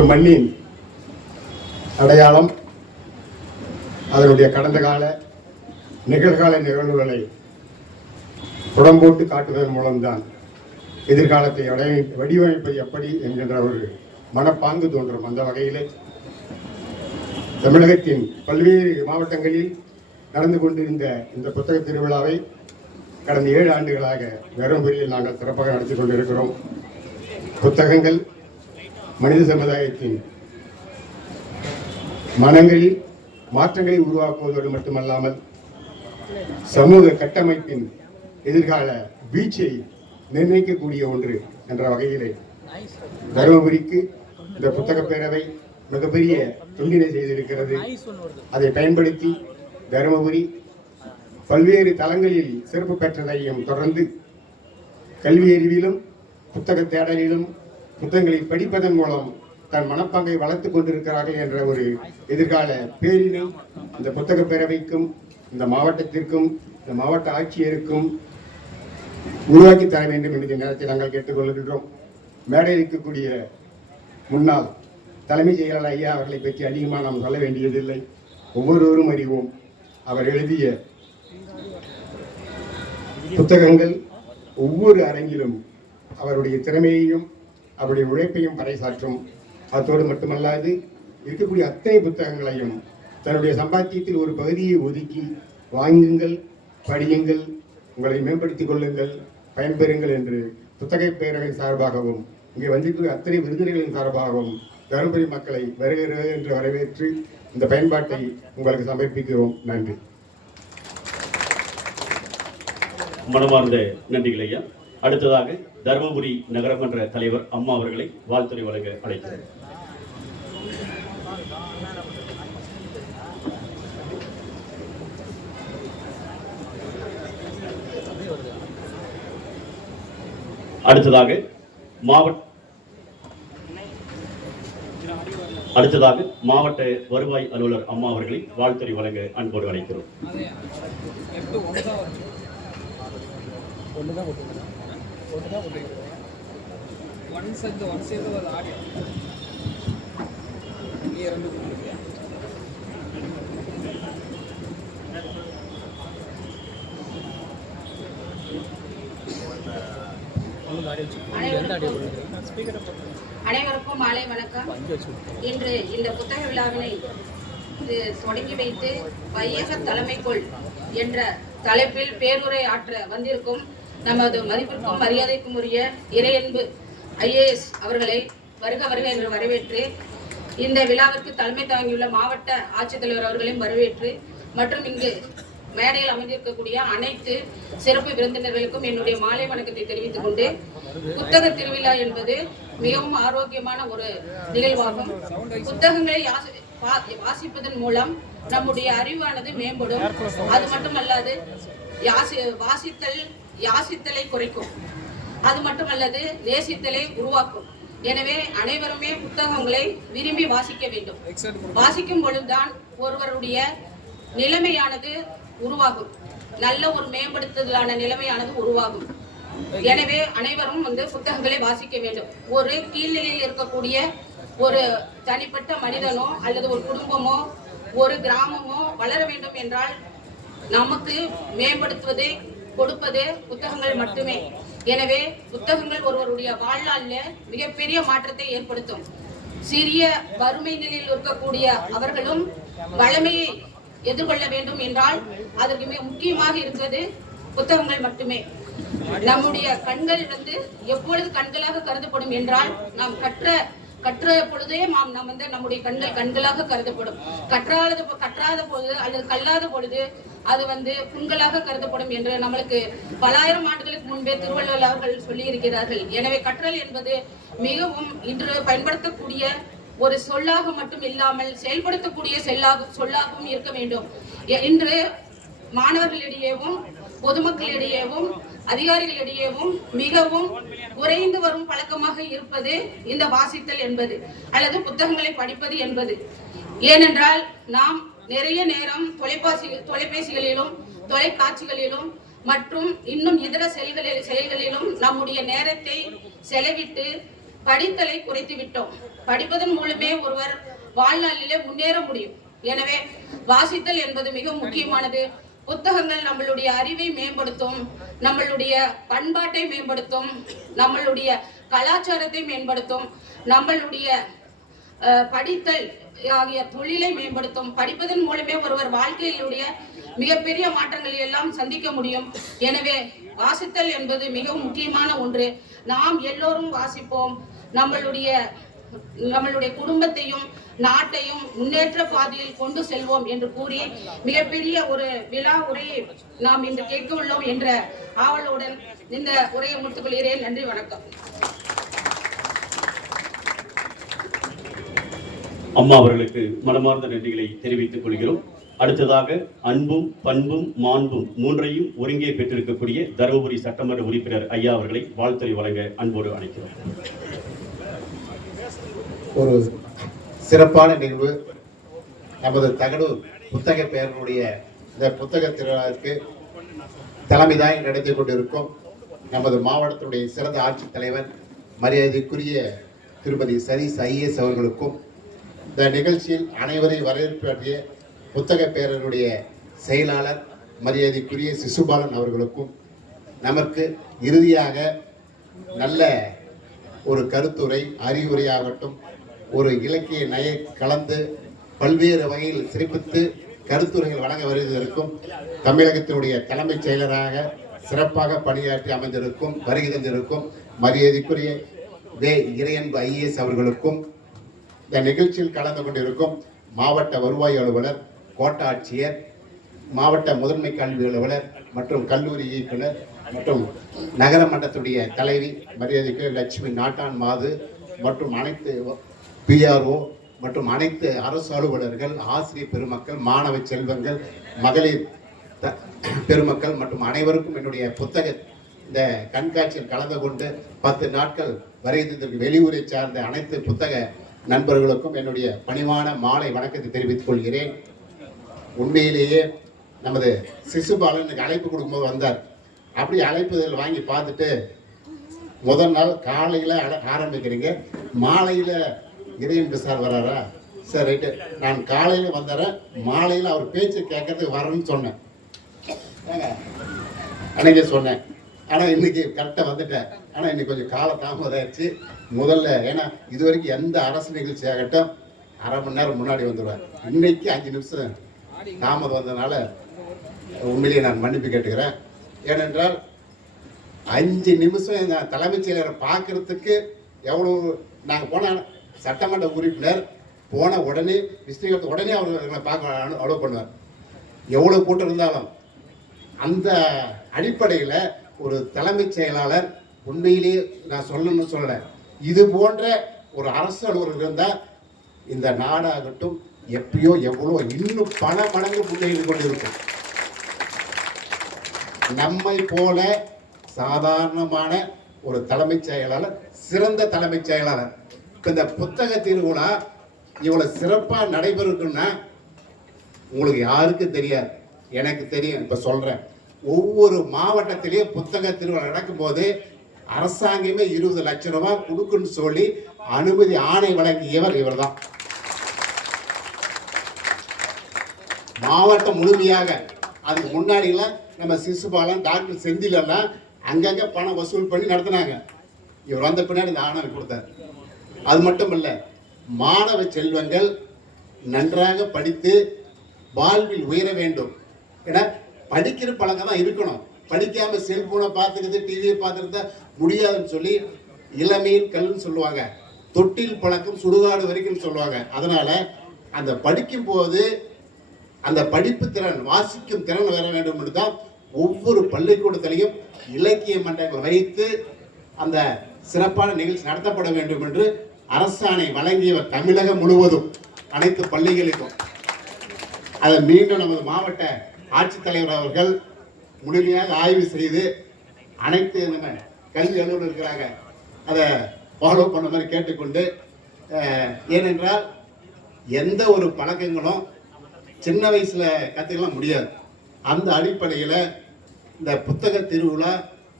ஒரு மண்ணின் அடையாளம் அதனுடைய கடந்த கால நிகழ்கால நிகழ்வுகளை புடம்போட்டு காட்டுவதன் மூலம்தான் எதிர்காலத்தை வடிவமை- வடிவமைப்பது எப்படி என்கின்ற ஒரு மனப்பாங்கு தோன்றும். அந்த வகையிலே தமிழகத்தின் பல்வேறு மாவட்டங்களில் நடந்து கொண்டிருந்த இந்த புத்தக திருவிழாவை கடந்த ஏழு ஆண்டுகளாக தருமபுரியில் நாங்கள் சிறப்பாக நடத்தி கொண்டிருக்கிறோம். புத்தகங்கள் மனித சமுதாயத்தின் மனங்களில் மாற்றங்களை உருவாக்குவதோடு மட்டுமல்லாமல் சமூக கட்டமைப்பின் எதிர்கால வீச்சை நிர்ணயிக்கக்கூடிய ஒன்று என்ற வகையிலே தருமபுரிக்கு இந்த புத்தக பேரவை மிகப்பெரிய தொண்டினை செய்திருக்கிறது. அதை பயன்படுத்தி தருமபுரி பல்வேறு தளங்களில் சிறப்பு பெற்றதையும் தொடர்ந்து கல்வி அறிவிலும் புத்தக தேடலிலும் புத்தகங்களை படிப்பதன் மூலம் தன் மனப்பாங்கை வளர்த்துக் கொண்டிருக்கிறார்கள் என்ற ஒரு எதிர்கால பேரினை இந்த புத்தக பேரவைக்கும் இந்த மாவட்டத்திற்கும் இந்த மாவட்ட ஆட்சியருக்கும் உருவாக்கி தர வேண்டும் என்ற நேரத்தில் நாங்கள் கேட்டுக்கொள்கின்றோம் மேடையில் இருக்கக்கூடிய முன்னாள் தலைமைச் செயலாளர் ஐயா அவர்களை பற்றி அதிகமாக நாம் சொல்ல வேண்டியதில்லை. ஒவ்வொருவரும் அறிவோம். அவர் எழுதிய புத்தகங்கள் ஒவ்வொரு அரங்கிலும் அவருடைய திறமையையும் அவருடைய உழைப்பையும் பறைசாற்றும். அத்தோடு மட்டுமல்லாது இருக்கக்கூடிய அத்தனை புத்தகங்களையும் தன்னுடைய சம்பாத்தியத்தில் ஒரு பகுதியை ஒதுக்கி வாங்குங்கள் படியுங்கள் உங்களை மேம்படுத்திக் கொள்ளுங்கள் பயன்பெறுங்கள் என்று புத்தக பேரவை சார்பாகவும் இங்கே வந்திருக்கிற அத்தனை விருந்தினர்களின் சார்பாகவும் தருமபுரி மக்களை வருகிறது என்று வரவேற்று இந்த பயன்பாட்டை உங்களுக்கு சமர்ப்பிக்கிறோம். நன்றி. மனமார்ந்த நன்றிகள் ஐயா. அடுத்ததாக தருமபுரி நகரமன்ற தலைவர் அம்மா அவர்களை வாழ்த்துறை வழங்க அழைக்கிறார் அடுத்ததாக மாவட்ட அடுத்ததாக மாவட்ட வருவாய் அலுவலர் அம்மா அவர்களை வாழ்த்துறை வழங்க அன்போடு அழைக்கிறோம். ஒன் ஒரு ஆடியோ நீ ரெண்டு அனைவருக்கும் மாலை வணக்கம். இன்று இந்த புத்தக விழாவினை தொடங்கி வைத்து வையக தலைமைக்குள் என்ற தலைப்பில் பேருரை ஆற்ற வந்திருக்கும் நமது மதிப்பிற்கும் மரியாதைக்கும் உரிய இறையன்பு ஐஏஎஸ் அவர்களை வருக வருக என்று வரவேற்று இந்த விழாவிற்கு தலைமை தாங்கியுள்ள மாவட்ட ஆட்சித்தலைவர் அவர்களையும் வரவேற்று மற்றும் இங்கு மேடையில் அமைந்திருக்கக்கூடிய அனைத்து சிறப்பு விருந்தினர்களுக்கும் என்னுடைய மாலை வணக்கத்தை தெரிவித்துக் கொண்டு புத்தக திருவிழா என்பது மிகவும் ஆரோக்கியமான ஒரு நிகழ்வாகும். புத்தகங்களை யாசி- வா- வாசிப்பதன் மூலம் நம்முடைய அறிவானது மேம்படும். அது மட்டுமல்லாது யாசி வாசித்தல் யாசித்தலை குறைக்கும். அது மட்டுமல்லது நேசித்தலை உருவாக்கும். எனவே அனைவருமே புத்தகங்களை விரும்பி வாசிக்க வேண்டும். வாசிக்கும் பொழுதுதான் ஒருவருடைய நிலைமையானது உருவாகும். நல்ல ஒரு மேம்படுத்துதலான நிலைமையானது உருவாகும். எனவே அனைவரும் வந்து புத்தகங்களை வாசிக்க வேண்டும். ஒரு கீழ்நிலையில் இருக்கக்கூடிய ஒரு தனிப்பட்ட மனிதனோ அல்லது ஒரு குடும்பமோ ஒரு கிராமமோ வளர வேண்டும் என்றால் நமக்கு மேம்படுத்துவது கொடுப்பது புத்தகங்கள் மட்டுமே. எனவே புத்தகங்கள் ஒருவருடைய வாழ்நாளில் மிகப்பெரிய மாற்றத்தை ஏற்படுத்தும். சிறிய வறுமை நிலையில் இருக்கக்கூடிய அவர்களும் வளமையை எதிர்கொள்ள வேண்டும் என்றால் அதற்கு மிக முக்கியமாக இருப்பது புத்தகங்கள் மட்டுமே. நம்முடைய கண்கள் வந்து எப்பொழுது கண்களாக கருதப்படும் என்றால் நாம் கற்ற கற்ற பொழுதே நாம் நாம் வந்து நம்முடைய கண்கள் கண்களாக கருதப்படும். கற்றாத கற்றாத பொழுது அல்லது கல்லாத பொழுது அது வந்து புண்களாக கருதப்படும் என்று நம்மளுக்கு பலாயிரம் ஆண்டுகளுக்கு முன்பே திருவள்ளுவர் அவர்கள் சொல்லியிருக்கிறார்கள். எனவே கற்றல் என்பது மிகவும் இன்று பயன்படுத்தக்கூடிய ஒரு சொல்லாக மட்டும் இல்லாமல் செயல்படுத்தக்கூடிய செல்லாக சொல்லாகவும் இருக்க வேண்டும். இன்று மாணவர்களிடையேவும் பொதுமக்களிடையேவும் அதிகாரிகளிடையேவும் மிகவும் குறைந்து வரும் பழக்கமாக இருப்பது இந்த வாசித்தல் என்பது அல்லது புத்தகங்களை படிப்பது என்பது. ஏனென்றால் நாம் நிறைய நேரம் தொலைபாசி தொலைபேசிகளிலும் தொலைக்காட்சிகளிலும் மற்றும் இன்னும் இதர செயல்களில் செயல்களிலும் நம்முடைய நேரத்தை செலவிட்டு படித்தலை குறைத்து விட்டோம். படிப்பதன் மூலமே ஒருவர் வாழ்நாளிலே முன்னேற முடியும். எனவே வாசித்தல் என்பது மிக முக்கியமானது. புத்தகங்கள் நம்மளுடைய அறிவை மேம்படுத்தும் நம்மளுடைய பண்பாட்டை மேம்படுத்தும் நம்மளுடைய கலாச்சாரத்தை மேம்படுத்தும் நம்மளுடைய படித்தல் ஆகிய தொழிலை மேம்படுத்தும் படிப்பதன் மூலமே ஒருவர் வாழ்க்கையிலுடைய மிகப்பெரிய மாற்றங்களை எல்லாம் சந்திக்க முடியும். எனவே வாசித்தல் என்பது மிகவும் முக்கியமான ஒன்று. நாம் எல்லோரும் வாசிப்போம். நம்மளுடைய நம்மளுடைய குடும்பத்தையும் நாட்டையும் முன்னேற்ற பாதையில் கொண்டு செல்வோம் என்று கூறி மிகப்பெரிய ஒரு விழா உரையை நாம் இன்று கேட்க உள்ளோம் என்ற ஆவலுடன் இந்த உரையை முடித்துக் கொள்கிறேன். நன்றி வணக்கம். அம்மா அவர்களுக்கு மனமார்ந்த நன்றிகளை தெரிவித்துக் கொள்கிறோம். அடுத்ததாக அன்பும் பண்பும் மாண்பும் மூன்றையும் ஒருங்கே பெற்றிருக்கக்கூடிய தருமபுரி சட்டமன்ற உறுப்பினர் ஐயா அவர்களை வாழ்த்துறை வழங்க அன்போடு அழைக்கிறோம். ஒரு சிறப்பான நிகழ்வு. நமது தகடூர் புத்தக பெயர்களுடைய இந்த புத்தக திருவிழாவிற்கு தலைமைதாய் நடத்தி கொண்டிருக்கும் நமது மாவட்டத்துடைய சிறந்த ஆட்சித் தலைவர் மரியாதைக்குரிய திருமதி சதீஷ் ஐஏஎஸ் அவர்களுக்கும் இந்த நிகழ்ச்சியில் அனைவரையும் வரவேற்பிய புத்தக பேரருடைய செயலாளர் மரியாதைக்குரிய சிசுபாலன் அவர்களுக்கும் நமக்கு இறுதியாக நல்ல ஒரு கருத்துரை அறிவுரையாகட்டும் ஒரு இலக்கிய நய கலந்து பல்வேறு வகையில் சிறப்பித்து கருத்துரைகள் வழங்க வருவதற்கும் தமிழகத்தினுடைய தலைமைச் செயலராக சிறப்பாக பணியாற்றி அமைந்திருக்கும் வருகை தந்திருக்கும் மரியாதைக்குரிய வே. இறையன்பு ஐஏஎஸ் அவர்களுக்கும் இந்த நிகழ்ச்சியில் கலந்து கொண்டிருக்கும் மாவட்ட வருவாய் அலுவலர் கோட்டாட்சியர் மாவட்ட முதன்மை கல்வி அலுவலர் மற்றும் கல்லூரி இயக்குனர் மற்றும் நகர மன்றத்துடைய தலைவி மரியாதைக்கு லட்சுமி நாட்டான் மாது மற்றும் அனைத்து பிஆர்ஓ மற்றும் அனைத்து அரசு அலுவலர்கள் ஆசிரியர் பெருமக்கள் மாணவ செல்வங்கள் மகளிர் பெருமக்கள் மற்றும் அனைவருக்கும் என்னுடைய புத்தக இந்த கண்காட்சியில் கலந்து கொண்டு பத்து நாட்கள் வரைந்ததற்கு வெளியூரை சார்ந்த அனைத்து புத்தக நண்பர்களுக்கும் என்னுடைய பணிவான மாலை வணக்கத்தை தெரிவித்துக் கொள்கிறேன். உண்மையிலேயே நமது சிசுபாலனுக்கு அழைப்பு கொடுக்கும்போது வந்தார். அப்படி அழைப்புதல் வாங்கி பார்த்துட்டு முதல் நாள் காலையில் ஆரம்பிக்கிறீங்க. மாலையில் இறையன்பு சார் வராரா? சரி ரைட்டு. நான் காலையில் வந்துடுறேன் மாலையில் அவர் பேச்சு கேட்கறதுக்கு வரேன்னு சொன்னேன். ஏங்க, அன்னைக்கே சொன்னேன். ஆனால் இன்னைக்கு கரெக்டாக வந்துட்டேன். ஆனால் இன்னைக்கு கொஞ்சம் கால தாமதம் ஆயிடுச்சு. முதல்ல ஏன்னா இது வரைக்கும் எந்த அரசு நிகழ்ச்சி ஆகட்டும் அரை மணி நேரம் முன்னாடி வந்துடுவேன் இன்னைக்கு அஞ்சு நிமிஷம் தாமதம் வந்ததுனால உண்மையிலேயே நான் மன்னிப்பு கேட்டுக்கிறேன். ஏனென்றால் அஞ்சு நிமிஷம் தலைமைச் செயலரை பார்க்கறதுக்கு எவ்வளோ நாங்கள் போனால் சட்டமன்ற உறுப்பினர் போன உடனே விஸ்வீகரத்தை உடனே அவர் எங்களை பார்க்க அலோவ் பண்ணுவார். எவ்வளோ கூட்டம் இருந்தாலும் அந்த அடிப்படையில் ஒரு தலைமைச் செயலாளர் உண்மையிலேயே நான் சொல்லணும்னு சொல்லலை. இது போன்ற ஒரு அரசு அலுவலர் இருந்தால் இந்த நாடாகட்டும் எப்பயோ எவ்வளோ இன்னும் பல மடங்கு முன்னேறி கொண்டிருக்கும். நம்மை போல சாதாரணமான ஒரு தலைமைச் செயலாளர் சிறந்த தலைமைச் செயலாளர் இந்த புத்தக திருவிழா இவ்வளோ சிறப்பாக நடைபெறுக்குன்னா உங்களுக்கு யாருக்கும் தெரியாது? எனக்கு தெரியும். இப்போ சொல்கிறேன் ஒவ்வொரு மாவட்டத்திலையும் புத்தக திருவிழா நடக்கும்போது அரசாங்கமே இருபது லட்சம் ரூபாய் கொடுக்குன்னு சொல்லி அனுமதி ஆணை வழங்கியவர் இவர் தான் மாவட்டம் முழுமையாக அதுக்கு முன்னாடிலாம் நம்ம சிசுபாலன் டாக்டர் செந்திலெல்லாம் அங்கங்கே பணம் வசூல் பண்ணி நடத்தினாங்க. இவர் வந்த பின்னாடி இந்த ஆணை கொடுத்தார். அது மட்டும் இல்லை மாணவ செல்வங்கள் நன்றாக படித்து வாழ்வில் உயர வேண்டும். ஏன்னா படிக்கிற பழக்கம் தான் இருக்கணும் படிக்காம செல்போனை பார்த்துக்கிறது டிவியை பார்த்துருந்தா முடியாதுன்னு சொல்லி இளமையில் கல்ன்னு சொல்லுவாங்க. தொட்டில் பழக்கம் சுடுகாடு வரைக்கும் சொல்லுவாங்க. அதனால அந்த படிக்கும் போது அந்த படிப்பு திறன் வாசிக்கும் திறன் வர வேண்டும் என்று தான் ஒவ்வொரு பள்ளிக்கூடத்திலையும் இலக்கிய மன்றங்கள் வைத்து அந்த சிறப்பான நிகழ்ச்சி நடத்தப்பட வேண்டும் என்று அரசாணை வழங்கியவர் தமிழகம் முழுவதும் அனைத்து பள்ளிகளுக்கும் அதை மீண்டும் நமது மாவட்ட ஆட்சித்தலைவர் அவர்கள் முழுமையாக ஆய்வு செய்து அனைத்து நம்ம கல்வி அலுவலர் இருக்கிறாங்க அதை ஃபாலோ பண்ண மாதிரி கேட்டுக்கொண்டு ஏனென்றால் எந்த ஒரு பழக்கங்களும் சின்ன வயசில் கற்றுக்கலாம் முடியாது. அந்த அடிப்படையில் இந்த புத்தக திருவிழா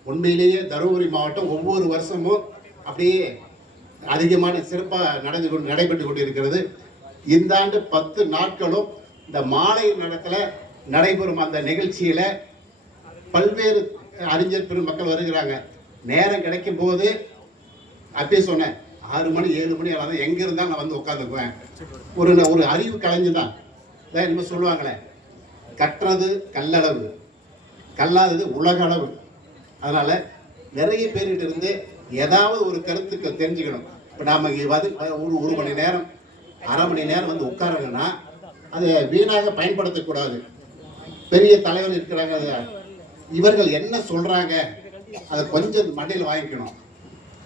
உண்மையிலேயே தருமபுரி மாவட்டம் ஒவ்வொரு வருஷமும் அப்படியே அதிகமான சிறப்பாக நடந்து கொண்டு நடைபெற்று கொண்டிருக்கிறது. இந்த ஆண்டு பத்து நாட்களும் இந்த மாலை நடத்தில் நடைபெறும் அந்த நிகழ்ச்சியில் பல்வேறு அறிஞர் பெரும் மக்கள் வருகிறாங்க. நேரம் கிடைக்கும் போது அப்பயே சொன்னேன் ஆறு மணி ஏழு மணி அதாவது எங்கே இருந்தால் நான் வந்து உட்காந்துக்குவேன். ஒரு ஒரு அறிவு கலைஞர் தான் இனிமேல் சொல்லுவாங்களே கற்றது கல்லளவு. கல்லாதது உலக அளவு அதனால் நிறைய பேர்கிட்ட இருந்து ஏதாவது ஒரு கருத்துக்கள் தெரிஞ்சுக்கணும். இப்போ நாம் வந்து ஒரு ஒரு மணி நேரம் அரை மணி நேரம் வந்து உட்காருங்கன்னா அதை வீணாக பயன்படுத்தக்கூடாது. பெரிய தலைவர் இருக்கிறாங்க இவர்கள் என்ன சொல்கிறாங்க அதை கொஞ்சம் மண்டையில் வாங்கிக்கணும்.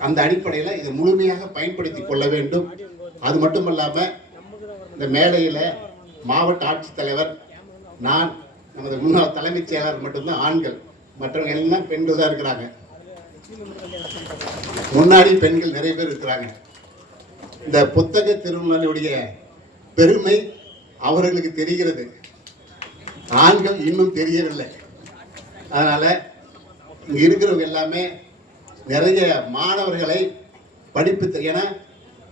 அந்த அடிப்படையில் இதை முழுமையாக பயன்படுத்தி கொள்ள வேண்டும். அது மட்டும் இல்லாமல் இந்த மேடையில் மாவட்ட ஆட்சித்தலைவர் நான் நமது முன்னாள் தலைமைச் செயலாளர் மட்டும்தான் ஆண்கள். மற்றவங்க எல்லாம் பெண்கள் தான் இருக்கிறாங்க. முன்னாடி பெண்கள் நிறைய பேர் இருக்கிறாங்க. இந்த புத்தக திருமணனுடைய பெருமை அவர்களுக்கு தெரிகிறது. ஆண்கள் இன்னும் தெரியவில்லை. அதனால இங்கே இருக்கிறவங்க எல்லாமே நிறைய மாணவர்களை படிப்பு ஏன்னா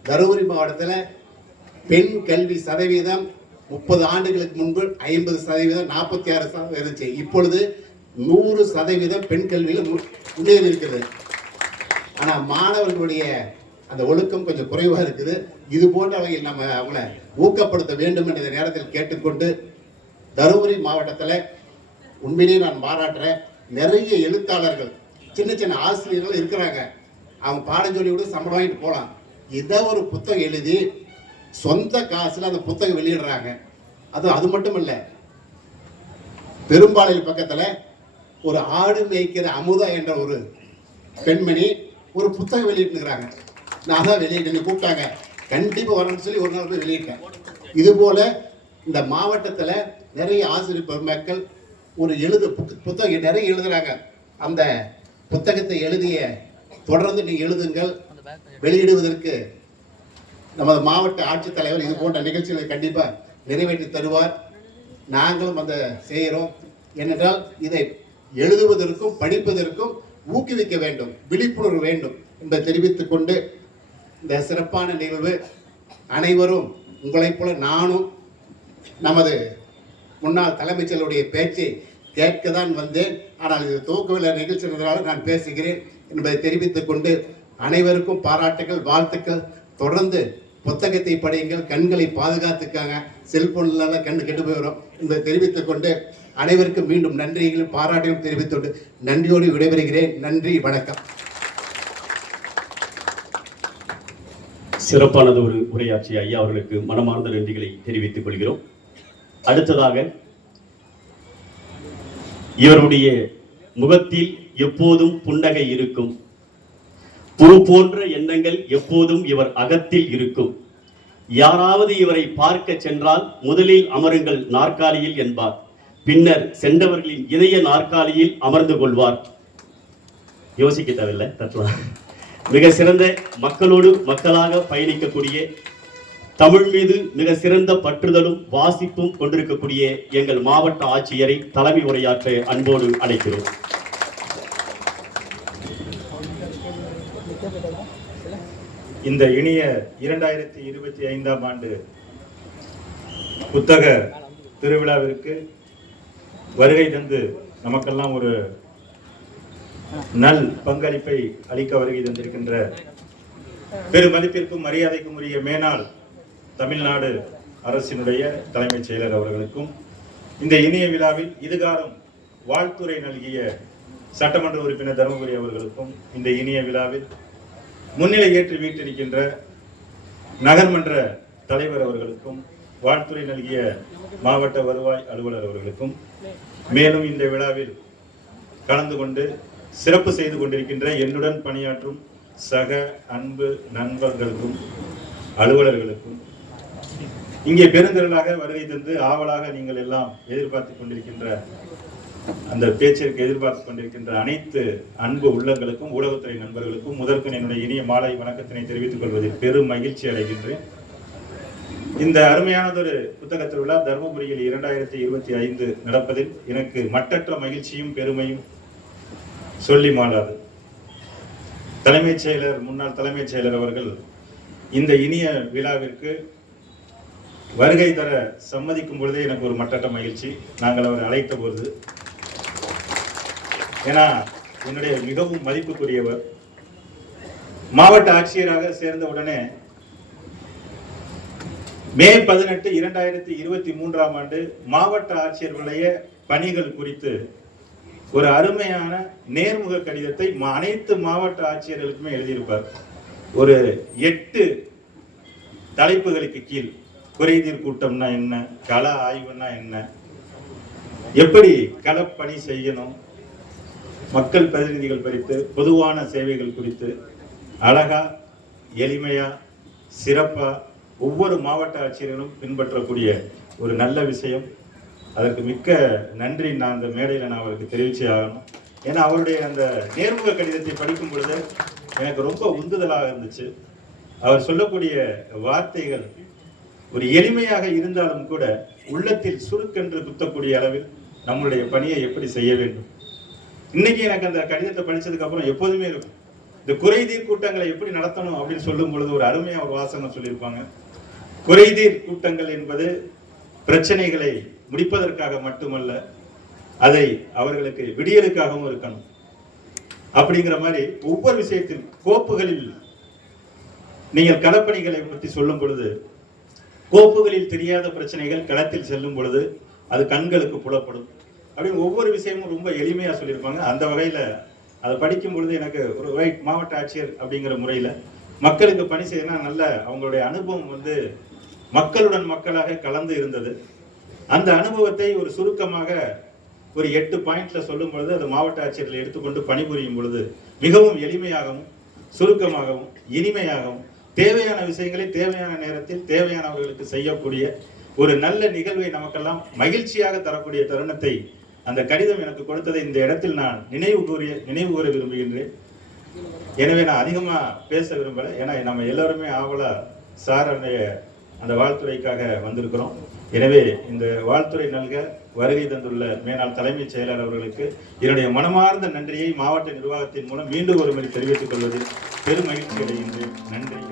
தருமபுரி மாவட்டத்தில் பெண் கல்வி சதவீதம் முப்பது ஆண்டுகளுக்கு முன்பு ஐம்பது சதவீதம் நாற்பத்தி ஆறு சதவீதம் இருந்துச்சு. இப்பொழுது நூறு சதவீதம் பெண் கல்வியில் மு- இருக்கிறது ஆனால் மாணவர்களுடைய அந்த ஒழுக்கம் கொஞ்சம் குறைவாக இருக்குது. இது போன்ற வகையில் நம்ம அவங்கள ஊக்கப்படுத்த வேண்டும் என்ற நேரத்தில் கேட்டுக்கொண்டு தருமபுரி மாவட்டத்தில் உண்மையிலேயே நான் பாராட்டுறேன் நிறைய எழுத்தாளர்கள் சின்ன சின்ன ஆசிரியர்கள் இருக்கிறாங்க. அவங்க பாடம் சொல்லி கூட சம்பளம் வாங்கிட்டு போகலாம். இதை ஒரு புத்தகம் எழுதி சொந்த காசில் அந்த புத்தகம் வெளியிடுறாங்க. அது அது மட்டும் இல்லை பெரும்பாலையில் பக்கத்தில் ஒரு ஆடு மேய்க்கிற அமுதா என்ற ஒரு பெண்மணி ஒரு புத்தகம் வெளியிட்டுருக்கிறாங்க. நான் தான் வெளியிட்டேன். கூப்பிட்டாங்க. கண்டிப்பாக வரணும்னு சொல்லி ஒரு நாள் போய் வெளியிட்டேன். இது போல் இந்த மாவட்டத்தில் நிறைய ஆசிரியர் பெருமக்கள் ஒரு எழுது புக் புத்தகம் நிறைய எழுதுகிறாங்க அந்த புத்தகத்தை எழுதிய தொடர்ந்து நீங்கள் எழுதுங்கள். வெளியிடுவதற்கு நமது மாவட்ட ஆட்சித்தலைவர் இது போன்ற நிகழ்ச்சிகளை கண்டிப்பாக நிறைவேற்றி தருவார். நாங்களும் அந்த செய்கிறோம். ஏனென்றால் இதை எழுதுவதற்கும் படிப்பதற்கும் ஊக்குவிக்க வேண்டும் விழிப்புணர்வு வேண்டும் என்பதை தெரிவித்துக் கொண்டு இந்த சிறப்பான நிகழ்வு அனைவரும் உங்களைப் போல நானும் நமது முன்னாள் தலைமைச் செயலுடைய பேச்சை கேட்க தான் வந்தேன். ஆனால் இது துவக்கவில்லை. நிகழ்ச்சி இருந்ததால் நான் பேசுகிறேன் என்பதை தெரிவித்துக் கொண்டு அனைவருக்கும் பாராட்டுகள் வாழ்த்துக்கள். தொடர்ந்து புத்தகத்தை படியுங்கள். கண்களை பாதுகாத்துக்காங்க. செல்போன்ல கண்ணு கெட்டு போயிடும் என்பதை தெரிவித்துக் கொண்டு அனைவருக்கும் மீண்டும் நன்றிகளும் பாராட்டுகளும் தெரிவித்துக் நன்றியோடு விடைபெறுகிறேன். நன்றி வணக்கம். சிறப்பானது ஒரு உரையாற்றிய ஐயா அவர்களுக்கு மனமார்ந்த நன்றிகளை தெரிவித்துக் கொள்கிறோம். அடுத்ததாக இவருடைய முகத்தில் எப்போதும் புன்னகை இருக்கும். புரு போன்ற எண்ணங்கள் எப்போதும் இவர் அகத்தில் இருக்கும். யாராவது இவரை பார்க்க சென்றால் முதலில் அமருங்கள் நாற்காலியில் என்பார். பின்னர் சென்றவர்களின் இதய நாற்காலியில் அமர்ந்து கொள்வார். யோசிக்க தேவையில்லை தட்டலாம். மிக சிறந்த மக்களோடு மக்களாக பயணிக்கக்கூடிய தமிழ் மீது மிக சிறந்த பற்றுதலும் வாசிப்பும் கொண்டிருக்கக்கூடிய எங்கள் மாவட்ட ஆட்சியரை தலைமை உரையாற்ற அன்போடு அழைக்கிறோம். இந்த இனிய இரண்டாயிரத்தி இருபத்தி ஐந்தாம் ஆண்டு புத்தக திருவிழாவிற்கு வருகை தந்து நமக்கெல்லாம் ஒரு நல் பங்களிப்பை அளிக்க வருகை தந்திருக்கின்ற பெருமதிப்பிற்கும் மரியாதைக்கும் உரிய மேனால் தமிழ்நாடு அரசினுடைய தலைமைச் செயலர் அவர்களுக்கும் இந்த இணைய விழாவில் இதுகாரம் வாழ்த்துரை நல்கிய சட்டமன்ற உறுப்பினர் தருமபுரி அவர்களுக்கும் இந்த இணைய விழாவில் முன்னிலை ஏற்று வீட்டிருக்கின்ற நகர்மன்ற தலைவர் அவர்களுக்கும் வாழ்த்துறை நல்கிய மாவட்ட வருவாய் அலுவலர் அவர்களுக்கும் மேலும் இந்த விழாவில் கலந்து கொண்டு சிறப்பு செய்து கொண்டிருக்கின்ற என்னுடன் பணியாற்றும் சக அன்பு நண்பர்களுக்கும் அலுவலர்களுக்கும் இங்கே பெருந்திரளாக வருகை தந்து ஆவலாக நீங்கள் எல்லாம் எதிர்பார்த்து கொண்டிருக்கின்ற அந்த பேச்சிற்கு எதிர்பார்த்து கொண்டிருக்கின்ற அனைத்து அன்பு உள்ளங்களுக்கும் ஊடகத்துறை நண்பர்களுக்கும் முதற்கன் என்னுடைய இனிய மாலை வணக்கத்தினை தெரிவித்துக் கொள்வதில் பெரும் மகிழ்ச்சி அடைகின்றேன். இந்த அருமையானதொரு புத்தக திருவிழா தருமபுரியில் இரண்டாயிரத்தி இருபத்தி ஐந்து நடப்பதில் எனக்கு மட்டற்ற மகிழ்ச்சியும் பெருமையும் சொல்லி மாளாது தலைமைச் செயலர் முன்னாள் தலைமைச் செயலர் அவர்கள் இந்த இனிய விழாவிற்கு வருகை தர சம்மதிக்கும் பொழுதே எனக்கு ஒரு மட்டற்ற மகிழ்ச்சி. நாங்கள் அவரை அழைத்த பொழுது ஏன்னா என்னுடைய மிகவும் மதிப்புக்குரியவர் மாவட்ட ஆட்சியராக சேர்ந்த உடனே மே பதினெட்டு இரண்டாயிரத்தி இருபத்தி மூன்றாம் ஆண்டு மாவட்ட ஆட்சியர்களுடைய பணிகள் குறித்து ஒரு அருமையான நேர்முக கடிதத்தை அனைத்து மாவட்ட ஆட்சியர்களுக்குமே எழுதியிருப்பார். ஒரு எட்டு தலைப்புகளுக்கு கீழ். குறைதீர் கூட்டம்னா என்ன? கள ஆய்வுனா என்ன? எப்படி களப்பணி செய்யணும்? மக்கள் பிரதிநிதிகள் குறித்து பொதுவான சேவைகள் குறித்து அழகா எளிமையா சிறப்பாக ஒவ்வொரு மாவட்ட ஆட்சியர்களும் பின்பற்றக்கூடிய ஒரு நல்ல விஷயம். அதற்கு மிக்க நன்றி. நான் அந்த மேடையில் நான் அவருக்கு தெரிவிச்சே ஆகணும். ஏன்னா அவருடைய அந்த நேர்முக கடிதத்தை படிக்கும் பொழுது எனக்கு ரொம்ப உந்துதலாக இருந்துச்சு. அவர் சொல்லக்கூடிய வார்த்தைகள் ஒரு எளிமையாக இருந்தாலும் கூட உள்ளத்தில் சுருக்கென்று குத்தக்கூடிய அளவில் நம்மளுடைய பணியை எப்படி செய்ய வேண்டும்? இன்னைக்கு எனக்கு அந்த கடிதத்தை படித்ததுக்கு அப்புறம் எப்போதுமே இருக்கும். இந்த குறைதீர் கூட்டங்களை எப்படி நடத்தணும் அப்படின்னு சொல்லும் பொழுது ஒரு அருமையாக ஒரு வாசகம் சொல்லியிருப்பாங்க. குறைதீர் கூட்டங்கள் என்பது பிரச்சனைகளை முடிப்பதற்காக மட்டுமல்ல அதை அவர்களுக்கு விடியலுக்காகவும் இருக்கணும். அப்படிங்கிற மாதிரி ஒவ்வொரு விஷயத்தில் கோப்புகளில் நீங்கள் களப்பணிகளை பற்றி சொல்லும் பொழுது கோப்புகளில் தெரியாத பிரச்சனைகள் களத்தில் செல்லும் பொழுது அது கண்களுக்கு புலப்படும். அப்படின்னு ஒவ்வொரு விஷயமும் ரொம்ப எளிமையாக சொல்லியிருப்பாங்க. அந்த வகையில் அதை படிக்கும் பொழுது எனக்கு ஒரு ரைட் மாவட்ட ஆட்சியர் அப்படிங்கிற முறையில் மக்களுக்கு பணி செய்யணும் நல்ல அவங்களுடைய அனுபவம் வந்து மக்களுடன் மக்களாக கலந்து இருந்தது. அந்த அனுபவத்தை ஒரு சுருக்கமாக ஒரு எட்டு பாயிண்ட்ல சொல்லும் பொழுது அது மாவட்ட ஆட்சியர்கள் எடுத்துக்கொண்டு பணிபுரியும் பொழுது மிகவும் எளிமையாகவும் சுருக்கமாகவும் இனிமையாகவும் தேவையான விஷயங்களை தேவையான நேரத்தில் தேவையானவர்களுக்கு செய்யக்கூடிய ஒரு நல்ல நிகழ்வை நமக்கெல்லாம் மகிழ்ச்சியாக தரக்கூடிய தருணத்தை அந்த கடிதம் எனக்கு கொடுத்ததை இந்த இடத்தில் நான் நினைவு கூறிய நினைவு கூற விரும்புகின்றேன். எனவே நான் அதிகமாக பேச விரும்பலை. ஏன்னா நம்ம எல்லாருமே ஆவலா சாருடைய அந்த வாழ்த்துறைக்காக வந்திருக்கிறோம். எனவே இந்த வாழ்த்துறை நல்க வருகை தந்துள்ள மேனாள் தலைமைச் செயலாளர் அவர்களுக்கு என்னுடைய மனமார்ந்த நன்றியை மாவட்ட நிர்வாகத்தின் மூலம் மீண்டும் ஒருமுறை தெரிவித்துக் கொள்வது பெருமகிழ்ச்சி அடைகின்றேன். நன்றி.